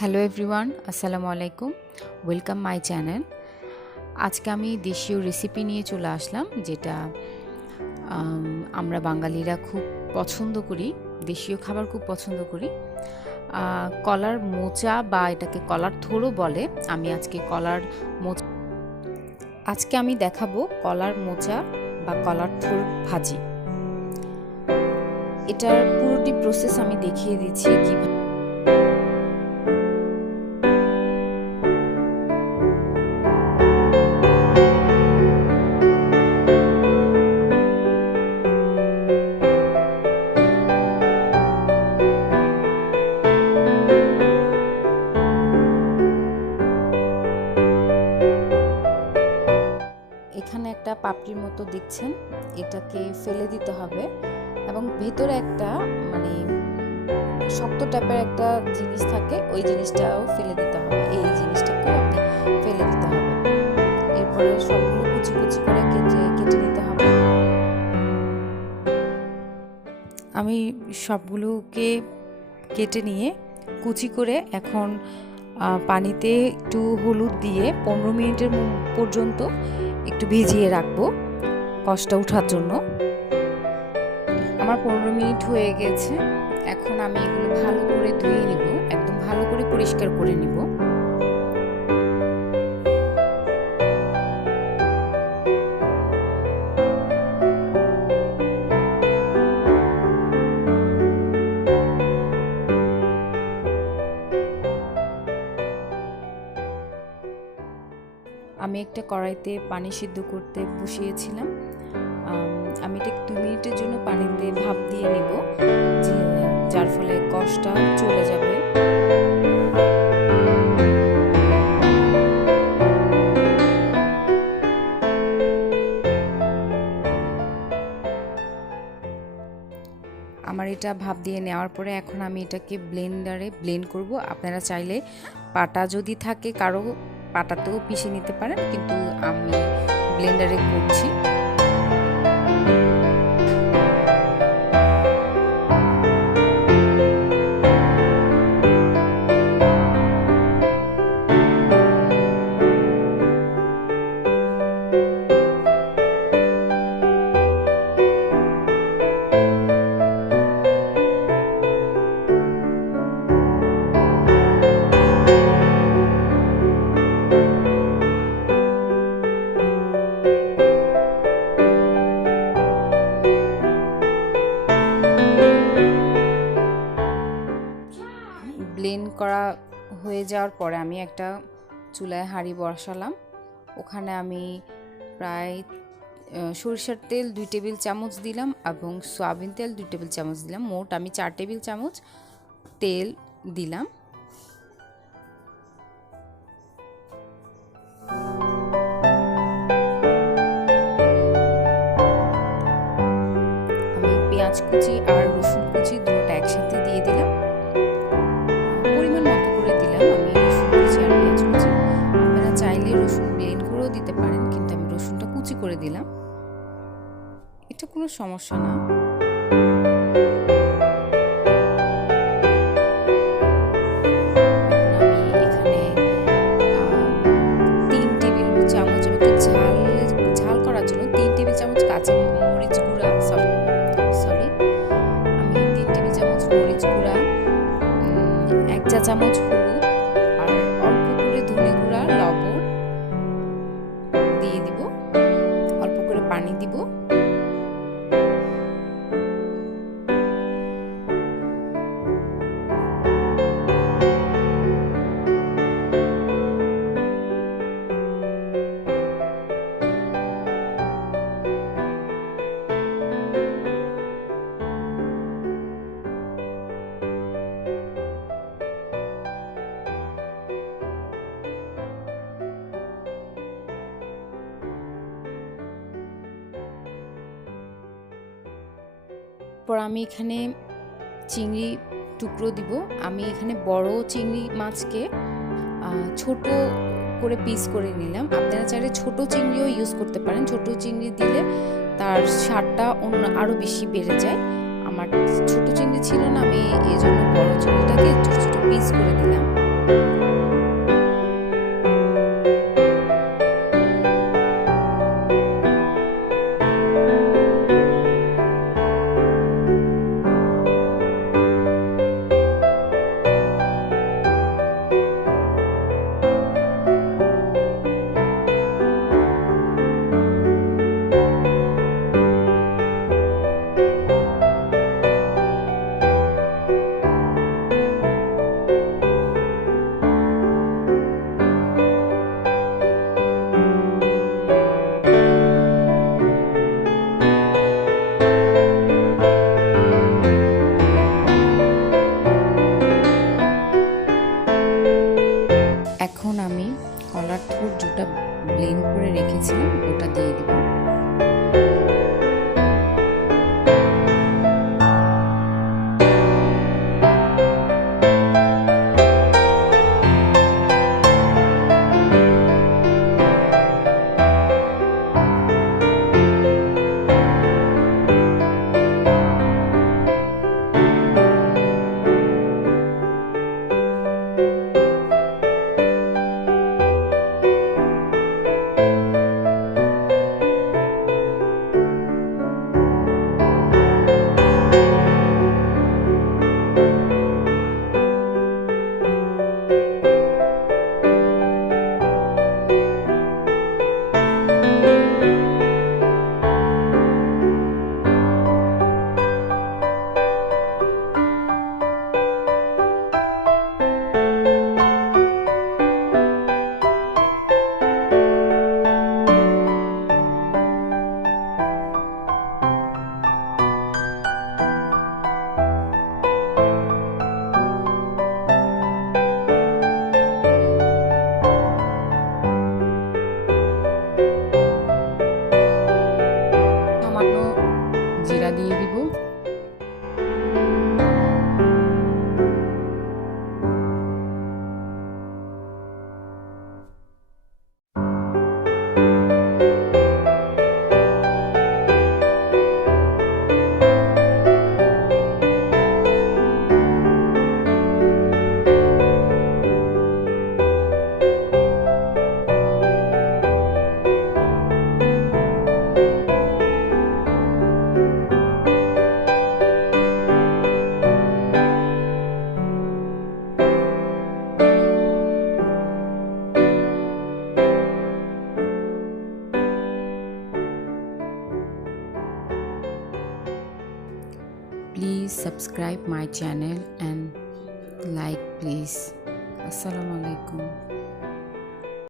Hello everyone, আসসালামু আলাইকুম। Welcome my channel. আজকে আমি দেশীয় রেসিপি নিয়ে চলে আসলাম, যেটা আমরা বাঙালিরা খুব পছন্দ করি, দেশীয় খাবার খুব পছন্দ করি। কলার মোচা বা এটাকে কলার থোড়ও বলে। আমি আজকে আমি দেখাবো কলার মোচা বা কলার থোড় ভাজি। এটার পুরোটি প্রসেস আমি দেখিয়ে দিচ্ছি কিভাবে। এখানে একটা পাপড়ির মতো দেখছেন, এটাকে ফেলে দিতে হবে এবং ভেতরে একটা শক্ত টাইপের একটা জিনিস থাকে, ওই জিনিসটাও ফেলে দিতে হবে। এই জিনিসটাকেও আপনি ফেলে দিতে হবে। এরপরে সবগুলো কুচি কুচি করে কেটে নিতে হবে। আমি সবগুলোকে কেটে নিয়ে কুচি করে এখন পানিতে একটু হলুদ দিয়ে 15 মিনিটের পর্যন্ত একটু ভিজিয়ে রাখবো কষটা ওঠার জন্য। আমার 15 মিনিট হয়ে গেছে। এখন আমি এগুলো ভালো করে ধুয়ে নিব, একদম ভালো করে পরিষ্কার করে নিব। আমি একটা কড়াইতে পানি সিদ্ধ করতে বসিয়েছিলাম। আমি এটা 2 মিনিটের জন্য পানিতে ভাপ দিয়ে নিব, যার ফলে কষটা চলে যাবে। আমার এটা ভাপ দিয়ে নেওয়ার পরে এখন আমি এটাকে ব্লেন্ডারে ব্লেন্ড করব। আপনারা চাইলে পাটা যদি থাকে কারো, পাটাতেও পিষে নিতে পারেন, কিন্তু আমি ব্লেন্ডারে করছি। ব্লেন্ড করা হয়ে যাওয়ার পরে আমি একটা চুলায় হাঁড়ি বসালাম। ওখানে আমি প্রায় সরিষার তেল 2 টেবিল চামচ দিলাম এবং সয়াবিন তেল 2 টেবিল চামচ দিলাম। মোট আমি 4 টেবিল চামচ তেল দিলাম। আমি পেঁয়াজ কুচি আর রসুন কুচি দুটোটা একসাথে দিয়ে দিলাম। পরিমাণ মতো করে দিলাম আমি রসুন কুচি আর পেঁয়াজ কুচি। আপনারা চাইলে রসুন ব্লেন্ড করেও দিতে পারেন, কিন্তু আমি রসুনটা কুচি করে দিলাম। এটা কোনো সমস্যা না। আমি এখানে 3 টেবিল চামচ, আমি একটু ঝাল করার জন্য 3 টেবিল চামচ কাঁচা মরিচ গুঁড়া, সরি আমি 3 টেবিল চামচ মরিচ গুঁড়া, 1 চা চামচ হলুদ আর অল্প করে ধনে গুঁড়া, লবণ দিয়ে দিব। অল্প করে পানি দিব। পর আমি এখানে চিংড়ি টুকরো দিব। আমি এখানে বড় চিংড়ি মাছকে ছোট করে পিস করে নিলাম। আপনারা চাইলে ছোট চিংড়িও ইউজ করতে পারেন। ছোট চিংড়ি দিলে তার স্বাদটা আরও বেশি বেড়ে যায়। আমার ছোট চিংড়ি ছিল না, আমি এই জন্য বড় চিংড়িটাকে ছোট ছোট পিস করে দিলাম। এখন আমি কলার থোড় যেটা ব্লেন্ড করে রেখেছিলাম ওটা দিয়ে দিব। জিরা দিয়ে দিব। Please subscribe my channel and like please. Assalamu Alaikum.